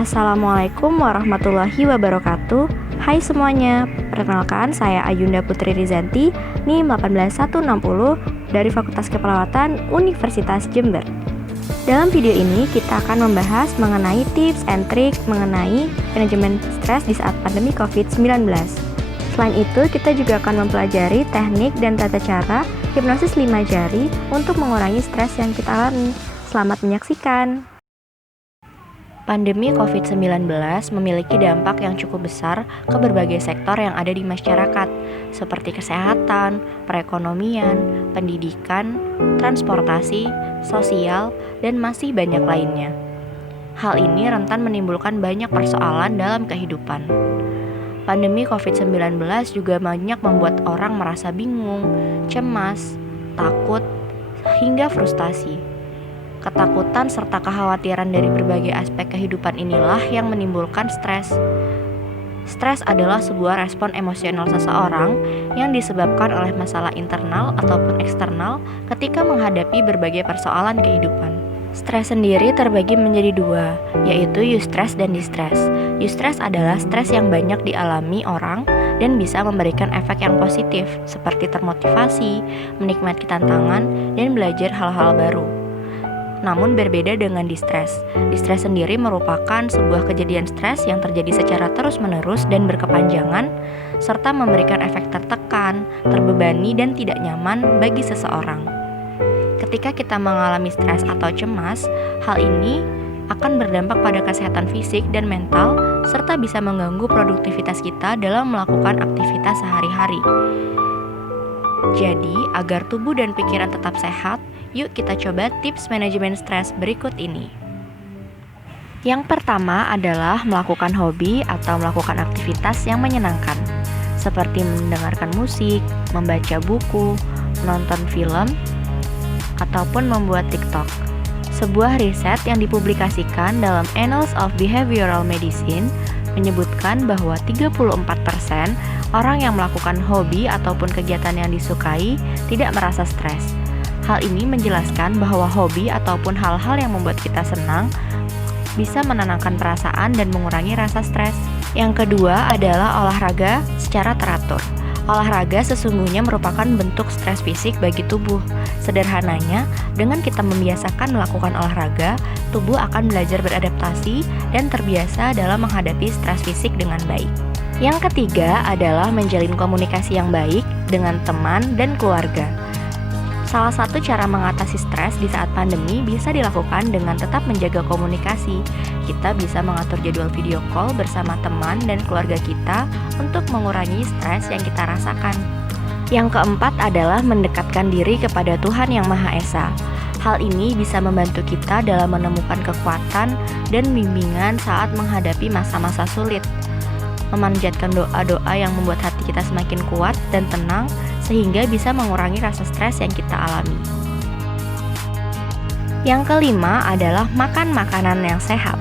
Assalamualaikum warahmatullahi wabarakatuh. Hai semuanya, perkenalkan saya Ayunda Putri Rizanti, NIM 18160 dari Fakultas Keperawatan Universitas Jember. Dalam video ini kita akan membahas mengenai tips and trik mengenai manajemen stres di saat pandemi COVID-19. Selain itu, kita juga akan mempelajari teknik dan tata cara hipnosis 5 jari untuk mengurangi stres yang kita alami. Selamat menyaksikan. Pandemi COVID-19 memiliki dampak yang cukup besar ke berbagai sektor yang ada di masyarakat, seperti kesehatan, perekonomian, pendidikan, transportasi, sosial, dan masih banyak lainnya. Hal ini rentan menimbulkan banyak persoalan dalam kehidupan. Pandemi COVID-19 juga banyak membuat orang merasa bingung, cemas, takut, hingga frustasi. Ketakutan serta kekhawatiran dari berbagai aspek kehidupan inilah yang menimbulkan stres. Stres adalah sebuah respon emosional seseorang yang disebabkan oleh masalah internal ataupun eksternal ketika menghadapi berbagai persoalan kehidupan. Stres sendiri terbagi menjadi dua, yaitu eustress dan distress. Eustress adalah stres yang banyak dialami orang dan bisa memberikan efek yang positif, seperti termotivasi, menikmati tantangan, dan belajar hal-hal baru. Namun berbeda dengan distress. Distress sendiri merupakan sebuah kejadian stres yang terjadi secara terus-menerus dan berkepanjangan, serta memberikan efek tertekan, terbebani, dan tidak nyaman bagi seseorang. Ketika kita mengalami stres atau cemas, hal ini akan berdampak pada kesehatan fisik dan mental, serta bisa mengganggu produktivitas kita dalam melakukan aktivitas sehari-hari. Jadi, agar tubuh dan pikiran tetap sehat, yuk kita coba tips manajemen stres berikut ini. Yang pertama adalah melakukan hobi atau melakukan aktivitas yang menyenangkan, seperti mendengarkan musik, membaca buku, menonton film, ataupun membuat TikTok. Sebuah riset yang dipublikasikan dalam Annals of Behavioral Medicine menyebutkan bahwa 34% orang yang melakukan hobi ataupun kegiatan yang disukai tidak merasa stres. Hal ini menjelaskan bahwa hobi ataupun hal-hal yang membuat kita senang bisa menenangkan perasaan dan mengurangi rasa stres. Yang kedua adalah olahraga secara teratur. Olahraga sesungguhnya merupakan bentuk stres fisik bagi tubuh. Sederhananya, dengan kita membiasakan melakukan olahraga, tubuh akan belajar beradaptasi dan terbiasa dalam menghadapi stres fisik dengan baik. Yang ketiga adalah menjalin komunikasi yang baik dengan teman dan keluarga. Salah satu cara mengatasi stres di saat pandemi bisa dilakukan dengan tetap menjaga komunikasi. Kita bisa mengatur jadwal video call bersama teman dan keluarga kita untuk mengurangi stres yang kita rasakan. Yang keempat adalah mendekatkan diri kepada Tuhan Yang Maha Esa. Hal ini bisa membantu kita dalam menemukan kekuatan dan bimbingan saat menghadapi masa-masa sulit. Memanjatkan doa-doa yang membuat hati kita semakin kuat dan tenang, sehingga bisa mengurangi rasa stres yang kita alami. Yang kelima adalah makan makanan yang sehat.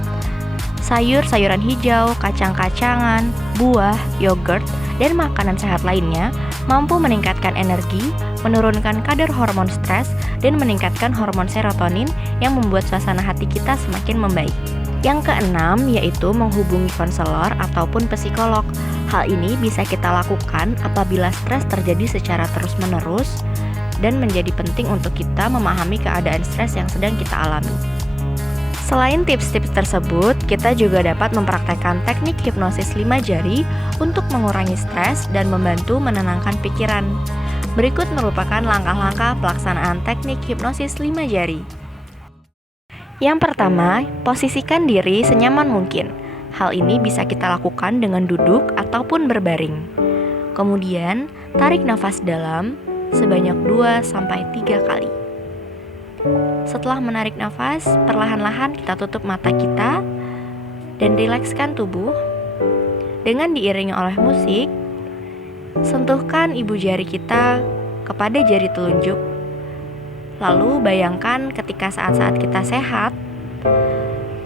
Sayur-sayuran hijau, kacang-kacangan, buah, yogurt, dan makanan sehat lainnya mampu meningkatkan energi, menurunkan kadar hormon stres, dan meningkatkan hormon serotonin yang membuat suasana hati kita semakin membaik. Yang keenam yaitu menghubungi konselor ataupun psikolog. Hal ini bisa kita lakukan apabila stres terjadi secara terus-menerus dan menjadi penting untuk kita memahami keadaan stres yang sedang kita alami. Selain tips-tips tersebut, kita juga dapat mempraktekkan teknik hipnosis 5 jari untuk mengurangi stres dan membantu menenangkan pikiran. Berikut merupakan langkah-langkah pelaksanaan teknik hipnosis 5 jari. Yang pertama, posisikan diri senyaman mungkin. Hal ini bisa kita lakukan dengan duduk ataupun berbaring. Kemudian, tarik nafas dalam sebanyak 2-3 kali. Setelah menarik nafas, perlahan-lahan kita tutup mata kita dan rilekskan tubuh. Dengan diiringi oleh musik, sentuhkan ibu jari kita kepada jari telunjuk. Lalu bayangkan ketika saat-saat kita sehat,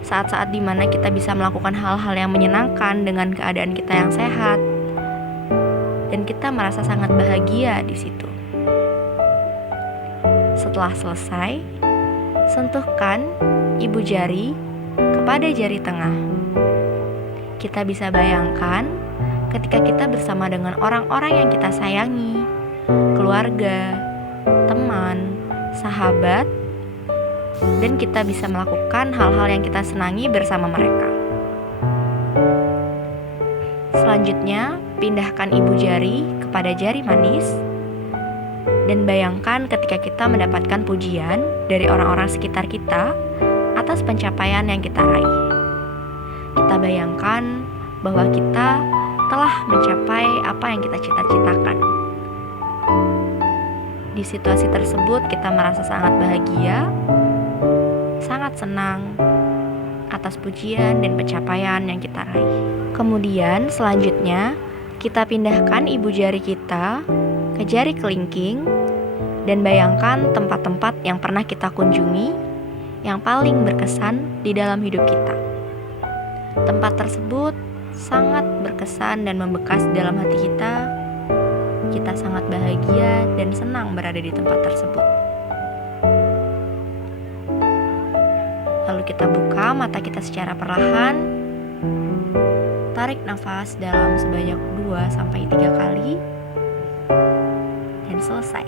saat-saat dimana kita bisa melakukan hal-hal yang menyenangkan dengan keadaan kita yang sehat, dan kita merasa sangat bahagia di situ. Setelah selesai, sentuhkan ibu jari kepada jari tengah. Kita bisa bayangkan ketika kita bersama dengan orang-orang yang kita sayangi, keluarga, teman, sahabat, dan kita bisa melakukan hal-hal yang kita senangi bersama mereka. Selanjutnya, pindahkan ibu jari kepada jari manis dan bayangkan ketika kita mendapatkan pujian dari orang-orang sekitar kita atas pencapaian yang kita raih. Kita bayangkan bahwa kita telah mencapai apa yang kita cita-citakan. Di situasi tersebut kita merasa sangat bahagia, sangat senang atas pujian dan pencapaian yang kita raih. Kemudian selanjutnya kita pindahkan ibu jari kita ke jari kelingking dan bayangkan tempat-tempat yang pernah kita kunjungi yang paling berkesan di dalam hidup kita. Tempat tersebut sangat berkesan dan membekas dalam hati kita. Kita sangat bahagia dan senang berada di tempat tersebut. Lalu kita buka mata kita secara perlahan. Tarik nafas dalam sebanyak 2-3 kali. Dan selesai.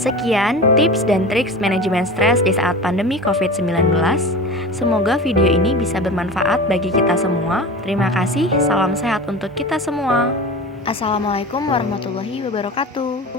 Sekian tips dan triks manajemen stres di saat pandemi COVID-19. Semoga video ini bisa bermanfaat bagi kita semua. Terima kasih, salam sehat untuk kita semua. Assalamualaikum warahmatullahi wabarakatuh.